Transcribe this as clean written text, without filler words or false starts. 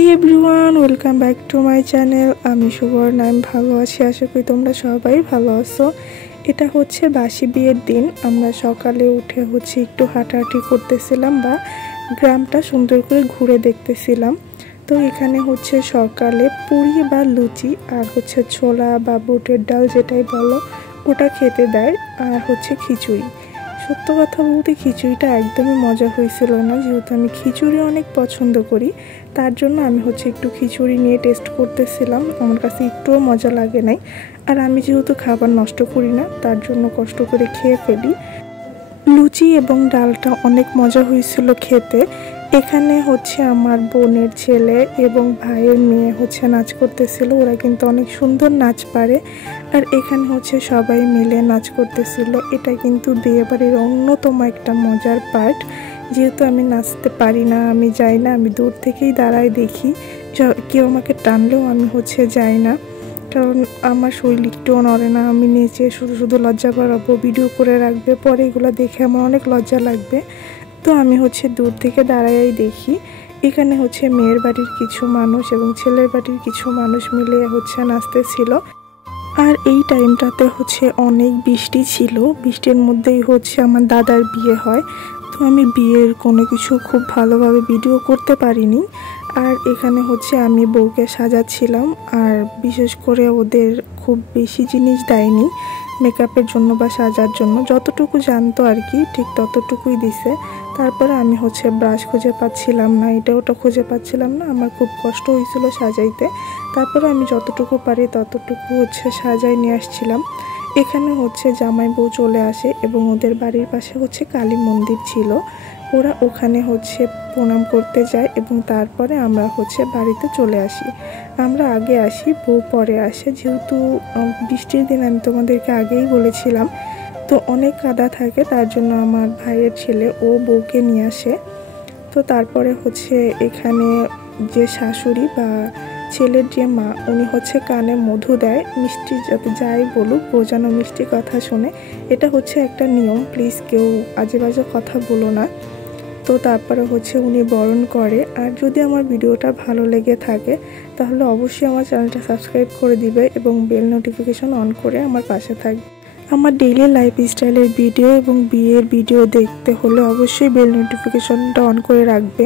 Hi everyone, welcome back to my channel. আমি সুবর্ণা, আমি ভালো আছি। আশা করি তোমরা সবাই ভালো আছো। এটা হচ্ছে বাসি বিয়ের দিন। আমরা সকালে উঠে একটু হাঁটাহাঁটি করতেছিলাম বা গ্রামটা সুন্দর করে ঘুরে দেখতেছিলাম। তো এখানে সকালে পুরি বা লুচি আর ছোলা বা বুটের ডাল যেটাই বলো ওটা খেতে দেয়, আর খিচুড়ি। সত্য কথা বলতে খিচুড়িটা একদমই মজা হয়েছিল না, যেহেতু আমি খিচুড়ি অনেক পছন্দ করি। তার জন্য আমি একটু খিচুড়ি নিয়ে টেস্ট করতেছিলাম। আমার কাছে একটুও মজা লাগে নাই, আর আমি যেহেতু খাবার নষ্ট করি না তার জন্য কষ্ট করে খেয়ে ফেলি। লুচি এবং ডালটা অনেক মজা হয়েছিল খেতে। এখানে আমার বোনের ছেলে এবং ভাইয়ের মেয়ে নাচ করতেছিল। ওরা কিন্তু অনেক সুন্দর নাচ পারে, আর এখানে সবাই মিলে নাচ করতেছিল। এটা কিন্তু বিয়ে বাড়ির অন্যতম একটা মজার পার্ট। যেহেতু আমি নাচতে পারি না, আমি যাই না, আমি দূর থেকেই দাঁড়ায় দেখি। কেউ আমাকে টানলেও আমি যাই না, কারণ আমার শরীর একটুও নড়ে না। আমি নিচে শুধু লজ্জা পাবো, ভিডিও করে রাখবে, পরে এগুলো দেখে আমার অনেক লজ্জা লাগবে। তো আমি দূর থেকে দাঁড়াই দেখি। এখানে মেয়ের বাড়ির কিছু মানুষ এবং ছেলের বাড়ির কিছু মানুষ মিলে নাচতেছিল। আর এই টাইমটাতে অনেক বৃষ্টি ছিল। বৃষ্টির মধ্যেই আমার দাদার বিয়ে হয়। তো আমি বিয়ের কোনো কিছু খুব ভালোভাবে ভিডিও করতে পারিনি। আর এখানে আমি বউকে সাজাচ্ছিলাম, আর বিশেষ করে ওদের খুব বেশি জিনিস দেয়নি মেকআপের জন্য বা সাজার জন্য। যতটুকু জানতো আর কি, ঠিক ততটুকুই দিছে। তারপরে আমি ব্রাশ খুঁজে পাচ্ছিলাম না, এটা ওটা খুঁজে পাচ্ছিলাম না। আমার খুব কষ্ট হয়েছিল সাজাইতে। তারপরে আমি যতটুকু পারি ততটুকু সাজাই নিয়ে আসছিলাম। এখানে জামাই বউ চলে আসে এবং ওদের বাড়ির পাশে কালী মন্দির ছিল। ওরা ওখানে প্রণাম করতে যায় এবং তারপরে আমরা বাড়িতে চলে আসি। আমরা আগে আসি, বউ পরে আসে। যেহেতু বৃষ্টির দিন আমি তোমাদেরকে আগেই বলেছিলাম, তো অনেক কাদা থাকে, তার জন্য আমার ভাইয়ের ছেলে ও বউকে নিয়ে আসে। তো তারপরে এখানে যে শাশুড়ি বা ছেলের যে মা, উনি কানে মধু দেয়। মিষ্টি যাই বলুক, বউ যেন মিষ্টি কথা শুনে। এটা একটা নিয়ম, প্লিজ কেউ আজে বাজে কথা বলো না। তো তারপরে উনি বরণ করে। আর যদি আমার ভিডিওটা ভালো লেগে থাকে তাহলে অবশ্যই আমার চ্যানেলটা সাবস্ক্রাইব করে দিবে এবং বেল নোটিফিকেশন অন করে আমার পাশে থাকবে। আমার ডেইলি লাইফস্টাইলের ভিডিও এবং বিয়ের ভিডিও দেখতে হলে অবশ্যই বেল নোটিফিকেশনটা অন করে রাখবে।